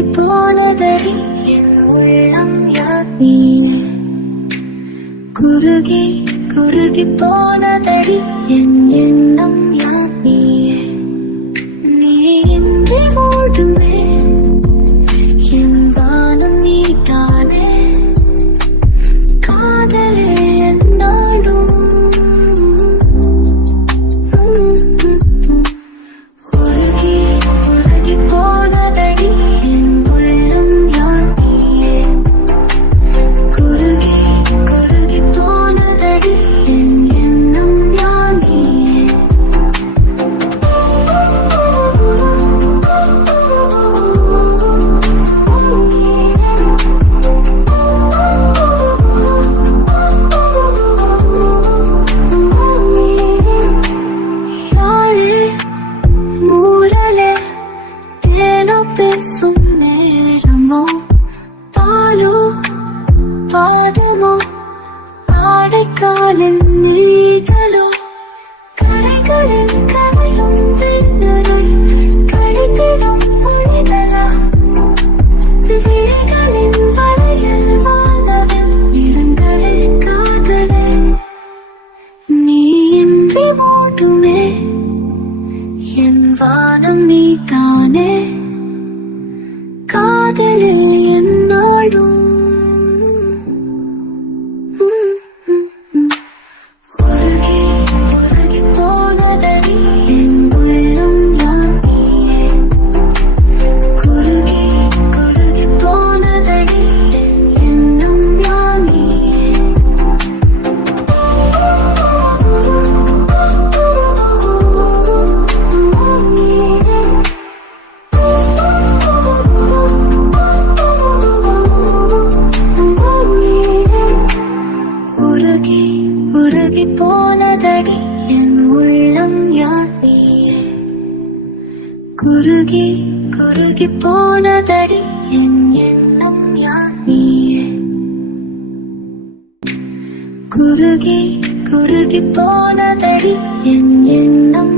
குறுகி போனதடி என் உள்ளம் யார் நீயே. குறுகி குறுகி போனதடி என் எண்ணம் யார் நீயே. நீ இன்றி மூடுமே என் வானம் நீதானே. காதலே என்னாலும் உருகி உருகி போனதடி என் உள்ளம் யார் நீயே. குறுகி குறுகி போனதடி என் எண்ணம் யார் நீயே. பேசும் நேரமோ பாலோ பாதமோ ஆடைக்காலின் நீகளோ கரைகளில் கரையும் வெண்ணரை கழித்திடும் மொழிகளா. விழிகளின் வளையல் வானவில் நிறங்களே காதலே. நீ இன்றி மூடுமே என் வானம் நீதானே. காதலில் என்னாடும் உருகி உருகி போனதடி என் உள்ளம் யார் நீயே. குறுகி குறுகி போனதடி என் எண்ணம் யார் நீயே. உருகி உருகி போனதடி என் உள்ளம் யார் நீயே. குறுகி குறுகி போனதடி என் எண்ணம் யார் நீயே. குறுகி குறுகி போனதடி என் எண்ணம்